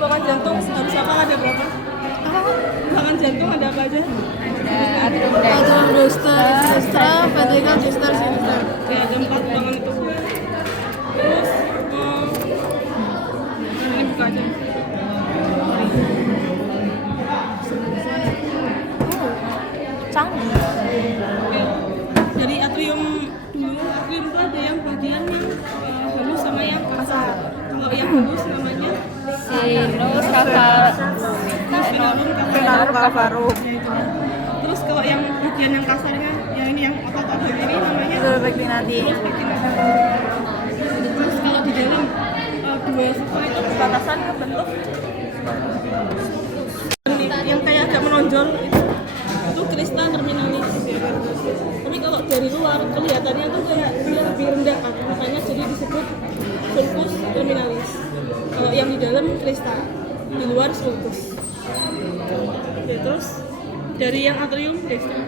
Ruangan jantung harus apa, ada berapa? Ruangan jantung ada apa aja? Ada atrium Atrium diastole, ventricle distal, sinistal. Oke, ada 4 ruangan itu. Terus ini buka aja. canggih. Oke. Dari atrium dulu, atrium itu ada yang bagian yang halus sama yang kasar. Kalau yang halus namanya Sinus cavarum. venarum cavarum. Ya, itu. Terus kalau yang bagian yang kasarnya, yang ini yang otot-otot ini namanya Pectinati. Terus kalau di dalam dua suffer itu berbatasan ke bentuk yang kayak agak menonjol itu crista terminalis. Tapi kalau dari luar kelihatannya tuh kayak dia lebih rendah kan, makanya jadi disebut sulcus terminalis. Kalau yang di dalam crista, di luar sulcus. Oke, terus dari yang atrium dexter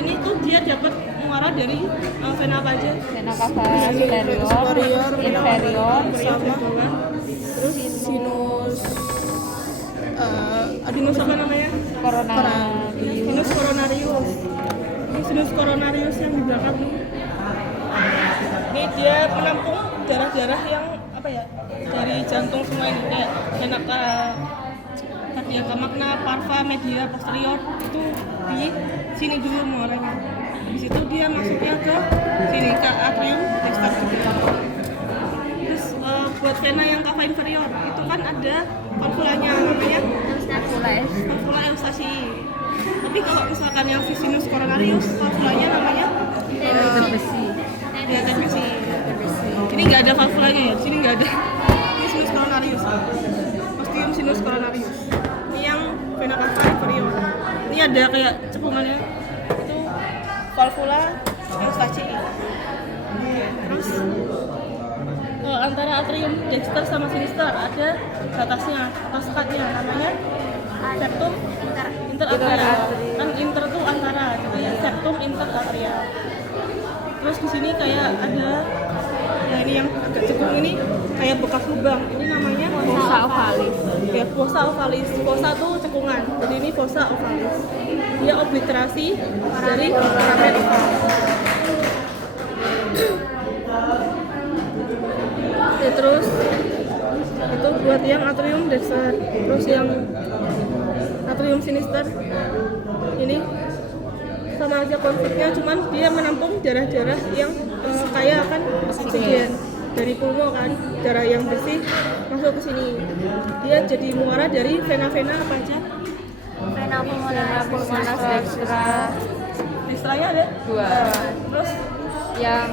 ini tuh dia dapat muara dari vena apa aja? Vena cava superior, inferior, Sama terus Sinus sinus apa namanya? Sinus coronarius. Ini sinus coronarius yang di belakang nih. Ini dia menampung darah-darah yang apa ya? Dari jantung semua ini kayak vena cardiaca magna, parva, media, posterior itu di sini dulu muaranya. Di situ dia masuknya ke sini ke atrium dexter juga. Terus buat vena yang cava inferior itu kan ada valvulanya namanya valvula Eustachi. Tapi kalau misalkan yang sinus coronarius valvulanya namanya terbesi. diatas besi. Ini nggak ada valvulanya ya, di sini nggak ada. Ini sinus coronarius. Ostium sinus coronarius. Ini yang vena cava inferior. Ini ada kayak cekungannya. Itu valvula Eustachi. Terus antara atrium dexter sama sinister ada batasnya atau sekatnya namanya septum interarterial. Kan inter tuh antara, jadi septum interarterial. Terus di sini kayak ada ini yang agak cekung ini kayak bekas lubang. Ini namanya Fossa ovalis. Ya, fossa ovalis. Fossa tuh cekungan. Jadi ini fossa ovalis. Dia obliterasi dari foramen ovalis. Ya, terus itu buat yang atrium dexter. Terus yang atrium sinister ini sama aja konsepnya, cuman dia menampung darah-darah yang kaya akan oksigen dari pulmo kan, darah yang bersih masuk ke sini. Dia jadi muara dari vena-vena apa aja? Vena pulmonalis dextra. Dextranya ada 2. Terus Yang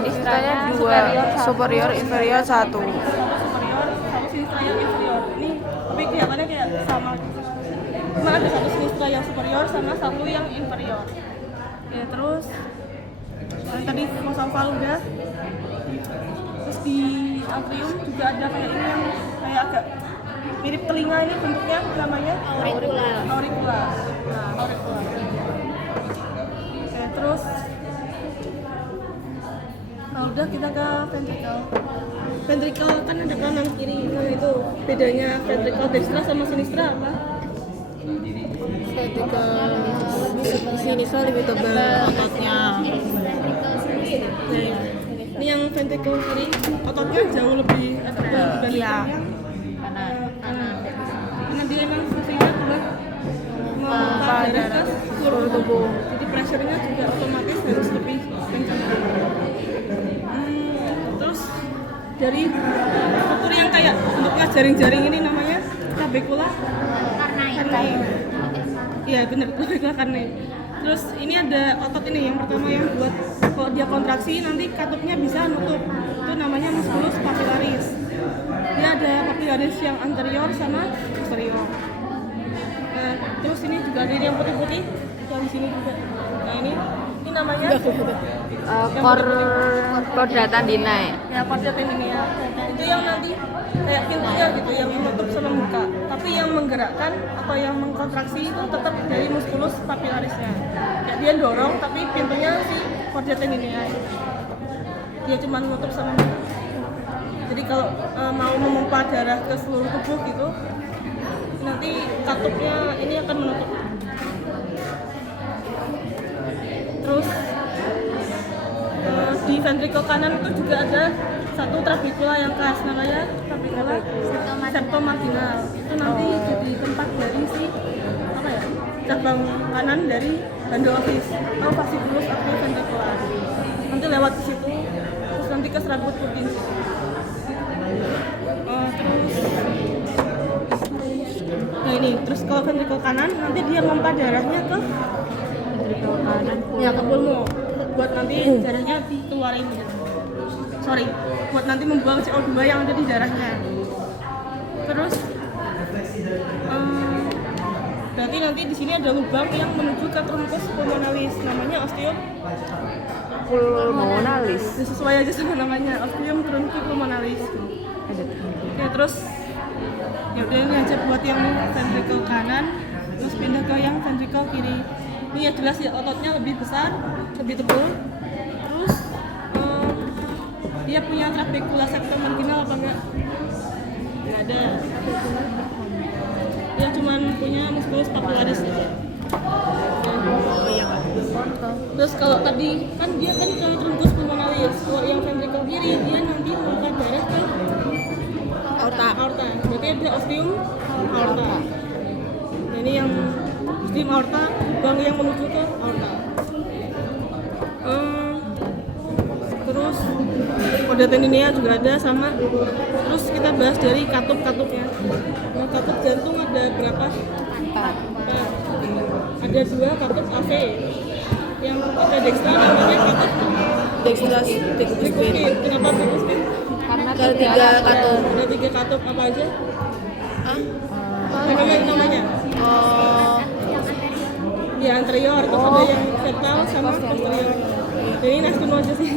dextranya 2, superior, inferior 1. superior sama sinistra yang inferior. Ini tapi kelihatannya kayak sama. Cuma ada satu sinistra yang superior sama satu yang inferior. Ya, terus tadi fossa ovalis. Terus di atrium juga ada kayak ini yang kayak agak mirip telinga, ini bentuknya namanya auricula. Oke, terus udah kita ke ventricle. Ventricle kan ada kanan kiri. Nah, itu bedanya ventricle dextra sama sinistra apa? Ventricle sinistal lebih tebal ototnya. Nah, ini yang ventricle kiri ototnya jauh lebih tebal dibanding yang kanan. Karena dia emang fungsinya buat memompa darah ke seluruh tubuh. Jadi pressure-nya juga otomatis harus lebih kencang. Terus dari struktur yang kayak bentuknya jaring-jaring ini namanya trabecula carnea. Iya benar, trabecula carnea. Terus ini ada otot ini yang pertama yang buat kalau dia kontraksi nanti katupnya bisa nutup. Itu namanya musculus papillaris. Dia ada papillaris yang anterior sama posterior. Nah, terus ini juga ada yang putih-putih yang di sini juga. Nah, ini namanya chorda tendinae. ya chorda tendinae. Itu yang nanti kayak pintunya gitu yang menutup sama muka. Tapi yang menggerakkan atau yang mengkontraksi itu tetap dari musculus papillarisnya. Kayak dia dorong tapi pintunya si chorda tendinae. Dia cuma menutup sama muka. Jadi nanti kalau mau memompa darah ke seluruh tubuh gitu, nanti katupnya ini akan menutup. Terus di ventrikel kanan itu juga ada satu trabekula yang khas, namanya trabekula septomarginal. Itu nanti jadi tempat dari si apa ya, cabang kanan dari bundle office atau fasciculus atrioventricular. Nanti lewat ke situ, terus nanti ke serabut putih. Nah ini, terus kalau ventrikel kanan nanti dia memompa darahnya ke Ventrikel kanan. ya ke pulmo buat nanti darahnya dikeluarin gitu. Buat nanti membuang CO2 yang ada di darahnya. Terus berarti nanti di sini ada lubang yang menuju ke truncus pulmonalis, namanya osteum Pulmonalis. sesuai aja sama namanya, osteum truncus pulmonalis. Ya terus ya udah ini aja buat yang ventrikel kanan, terus pindah ke yang ventrikel kiri. Ini ya jelas ya, ototnya lebih besar, lebih tebal. Terus dia punya trabekula septomarginal apa enggak? Nggak ada. Dia cuman punya musculus papularis aja. Oh iya Kak. Terus kalau tadi kan dia kan ke truncus pulmonalis, kalau yang ventrikel kiri dia nanti memompa darah ke aorta. Berarti ada osteum aorta. Nah, ini yang osteum aorta, lubang yang menuju ke aorta. Terus kode tendinea juga ada sama. Terus kita bahas dari katup-katupnya. Nah, katup jantung ada berapa? 4. Ada 2 katup AV. Yang ada dextra namanya katup Dextras trikuspid. Kenapa trikuspid? Karena Ada 3 katup. Ada 3 katup apa aja? Hah? Namanya? Oh, Ya anterior, terus ada yang septal sama posterior. Jadi nastum aja sih.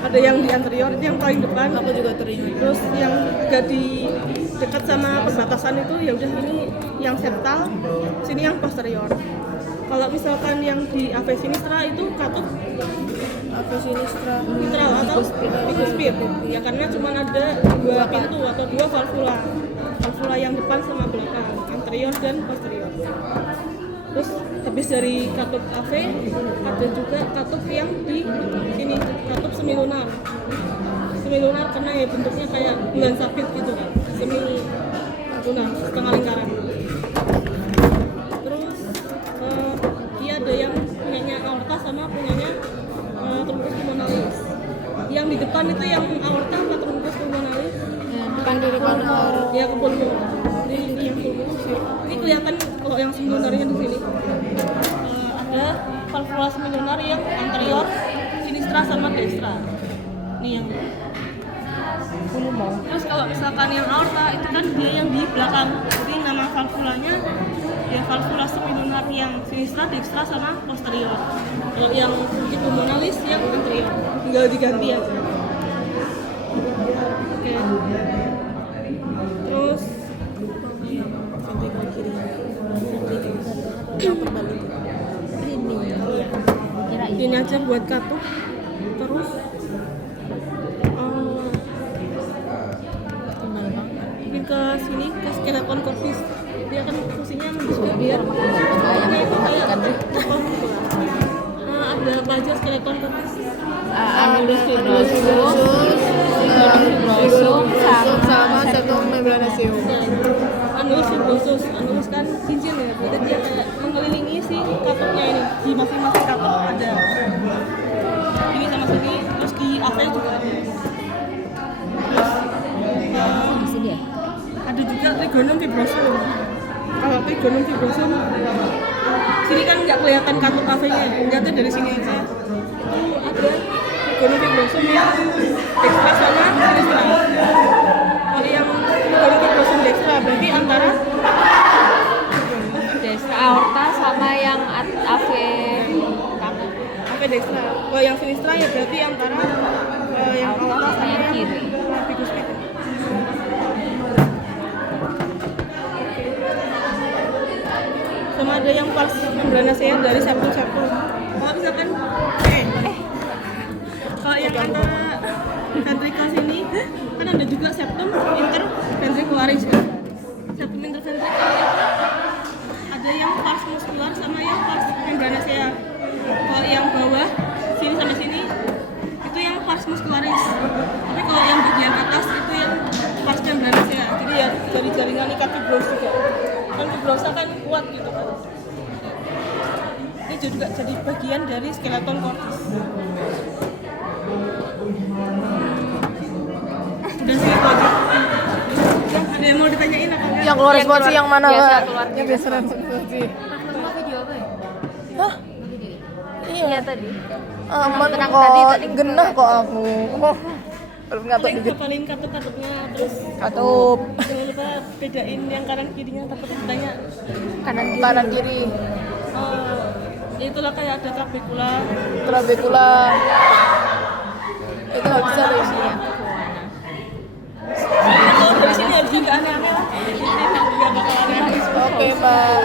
Ada yang di anterior, itu yang paling depan. aku juga teringat. Terus yang agak di dekat sama perbatasan itu ya udah ini yang septal, sini yang posterior. Kalau misalkan yang di AV sinistra itu katup Apa sinistra? mitral atau bikuspid. Ya karena cuma ada 2 pintu atau 2 valvula. Valvula yang depan sama belakang, anterior dan posterior. Terus habis dari katup AV ada juga katup yang di sini, katup semilunar. Semilunar karena ya bentuknya kayak bulan sabit gitu kan. Semilunar, setengah lingkaran. Terus dia ada yang punyanya aorta sama punyanya truncus pulmonalis. Yang di depan itu yang aorta apa truncus pulmonalis? Depan kiri kanan. Ya ke pulmo. Ini yang pulmo sih. Ini kelihatan kalau yang semilunarnya di sini. Ada valvula semilunar yang anterior, sinistra sama destra. Ini yang pulmo. Terus kalau misalkan yang aorta itu kan dia yang di belakang. Jadi nama valvulanya ya valvula semilunar yang sinistra, destra sama posterior. Kalau yang pulmonalis yang anterior. Tinggal diganti aja. Oke. Terus Ventrikel kiri. Yang terbalik. ini aja buat katup. Terus mungkin ke sini ke skeleton corpus. Dia kan fungsinya mendiskusi biar itu kayak ada apa aja skeleton corpus? Anulus Anulus fibrosus, fibrosum, sama septum membranaceum. Anulus fibrosus, anulus kan cincin ya, berarti dia kayak mengelilingi si katupnya ini. Di masing-masing katup ada. Ini sama sini, terus di AV juga ada. di sini ya. Ada juga trigonum fibrosum. Kalau trigonum fibrosum, sini kan nggak kelihatan katup AV-nya, lihatnya dari sini aja. Itu ada trigonum fibrosum yang dextra sama sinistra. Kalau yang trigonum fibrosum dextra berarti antara Destra aorta sama yang AV kanan. AV dextra. Kalau yang sinistra ya berarti antara yang Aorta aorta sama yang kiri. bikuspid. Sama ada yang pars membranacea dari septum. Kalau misalkan kalau yang antara ventrikel sini kan ada juga septum interventricularis kan. Septum interventricularis ada yang pars muskular sama yang pars membranacea. Kalau yang bawah sini sampai sini itu yang pars muscularis, tapi kalau yang bagian atas itu yang pars membranacea. Jadi ya dari jaringan ikat fibrosa juga kan, fibrosa kan kuat gitu kan. Ini juga jadi bagian dari skeleton cordis. Udah sih itu aja. Ada yang mau ditanyain apa enggak? Yang keluar responsif yang mana, biasa Mbak? keluar Yang biasa responsif. Hah? Iya Iya. tadi. Aman tenang, kok, tadi genah kok aku. Oh, belum ngatur Paling dikit. hafalin katup-katupnya, terus Katup. jangan lupa bedain yang kanan kirinya, takut ditanya. Kanan kiri. Ya itulah kayak ada trabekula. Trabekula. Itu nggak bisa deh. Kalau dari sini harusnya nggak aneh-aneh lah. Nggak bakal aneh. Oke, Mbak.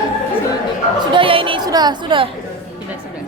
Sudah ya ini, sudah. Tidak sudah.